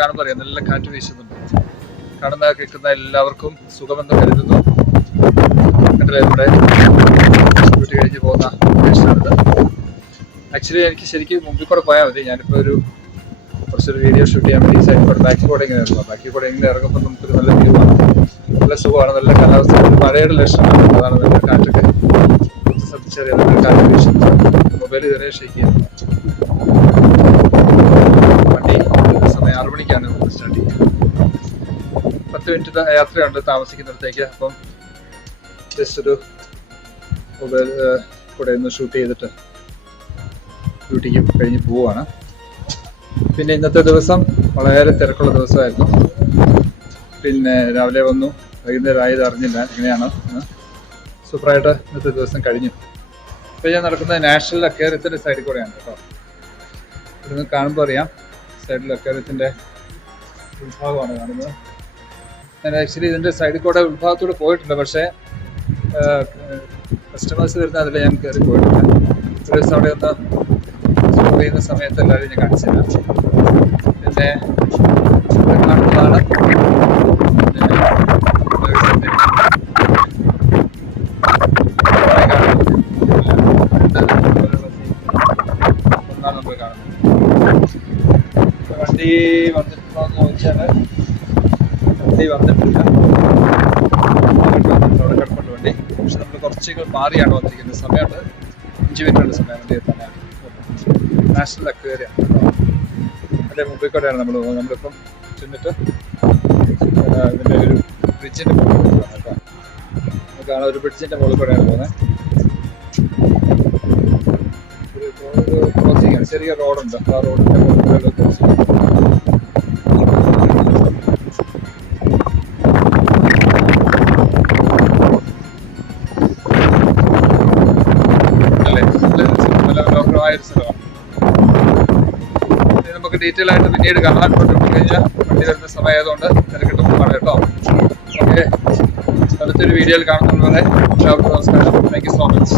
കാണുമ്പോൾ അറിയാം നല്ല കാറ്റ് വീശുന്നുണ്ട്. കാണുന്ന കേൾക്കുന്ന എല്ലാവർക്കും സുഖമെന്ന് കരുതുന്നു. കണ്ടില്ലേ, നമ്മുടെ ഡ്യൂട്ടി കഴിഞ്ഞ് പോകുന്ന ലൊക്കേഷനാണിത്. ആക്ച്വലി എനിക്ക് ശരിക്കും മുമ്പിൽ കൂടെ പോയാൽ മതി. ഞാനിപ്പോൾ കുറച്ചൊരു വീഡിയോ ഷൂട്ട് ചെയ്യാൻ വേണ്ടി സൈഡിൽ കൂടെ ബാക്കിൽ കൂടെ ഇങ്ങനെ ഇറങ്ങും. ബാക്കിൽ കൂടെ ഇങ്ങനെ ഇറങ്ങുമ്പോൾ നമുക്കൊരു നല്ല വ്യൂ ആണ്, നല്ല സുഖമാണ്, നല്ല കാലാവസ്ഥ, മഴയുടെ ലക്ഷണമാണ്. അതാണ് നല്ല കാറ്റൊക്കെ ശ്രദ്ധിച്ചറിയാം. നല്ല കാറ്റ് വീശുന്നത്, മൊബൈൽ ചെറിയ ഷേക്ക് ചെയ്യുന്നത്. വണ്ടി സമയം 6 മണിക്കാണ് സ്റ്റാർട്ട് ചെയ്യുന്നത്. 10 മിനിറ്റ് യാത്രയുണ്ട് താമസിക്കുന്നിടത്തേക്ക്. അപ്പം ജസ്റ്റ് ഒരു മൊബൈൽ കൂടെ ഒന്ന് ഷൂട്ട് ചെയ്തിട്ട് ഡ്യൂട്ടിക്ക് കഴിഞ്ഞ് പോവുകയാണ്. പിന്നെ ഇന്നത്തെ ദിവസം വളരെ തിരക്കുള്ള ദിവസമായിരുന്നു. പിന്നെ രാവിലെ വന്നു, വൈകുന്നേരം ആയത് അറിഞ്ഞില്ല. ഇങ്ങനെയാണ് സൂപ്പറായിട്ട് ഇന്നത്തെ ദിവസം കഴിഞ്ഞു. ഇപ്പോൾ ഞാൻ നടക്കുന്നത് നാഷണൽ അക്വേറിയത്തിൻ്റെ സൈഡിൽ കൂടെയാണ് കേട്ടോ. ഇവിടുന്ന് കാണുമ്പോൾ അറിയാം, സൈഡിൽ അക്വേറിയത്തിൻ്റെ ഉത്ഭാഗമാണ് കാണുന്നത്. ഞാൻ ആക്ച്വലി ഇതിൻ്റെ സൈഡിൽ കൂടെ ഉത്ഭാഗത്തൂടെ പോയിട്ടുണ്ട്, പക്ഷേ കസ്റ്റമേഴ്സ് വരുന്ന അതിൽ ഞാൻ കയറി പോയിട്ടില്ല. ഒരു ദിവസം അവിടെ ഒന്ന് സ്റ്റോർ ചെയ്യുന്ന സമയത്ത് എല്ലാവരും ഞാൻ കാണിച്ചില്ല. പിന്നെ ഇവിടെ കാണുന്നതാണ് നമ്മൾ കാണുന്നത്. വണ്ടി വന്നിട്ടുണ്ടോ എന്ന് ചോദിച്ചാൽ വണ്ടി വന്നിട്ടില്ല. അവിടെ കിടപ്പുണ്ട് വണ്ടി. പക്ഷെ നമ്മൾ കുറച്ചൊക്കെ മാറിയാണ് വന്നിരിക്കുന്നത്. സമയമുണ്ട്, 5 മിനിറ്റുണ്ട് സമയം വണ്ടി എത്താനാണ്. നാഷണൽ അക്വേറിയം അതിൻ്റെ മുമ്പിൽ കൂടെയാണ് നമ്മൾ പോകുന്നത്. നമ്മളിപ്പം ചെന്നിട്ട് ഇതിൻ്റെ ഒരു ബ്രിഡ്ജിൻ്റെ മുകളിൽ പോകുന്നത് കേട്ടോ. നമുക്കാണ് ഒരു ബ്രിഡ്ജിൻ്റെ മുകളിൽ കൂടെയാണ് പോകുന്നത്. ഒരു ക്രോസിംഗ് ആണ്, ചെറിയ റോഡുണ്ട്. ആ റോഡിൻ്റെ മുകളിൽ കൂടെ ക്രോസിംഗ്. മനോഹരമായൊരു സ്ഥലമാണ്. നമുക്ക് ഡീറ്റെയിൽ ആയിട്ട് പിന്നീട് കാണാൻ കഴിഞ്ഞാൽ വണ്ടി വരുന്ന സമയമായതുകൊണ്ട് തിരക്കിട്ട് പോകാണ് കേട്ടോ. ഓക്കെ, അടുത്തൊരു വീഡിയോയിൽ കാണുന്നത് വരെ എല്ലാവർക്കും നമസ്കാരം. Thank you so much.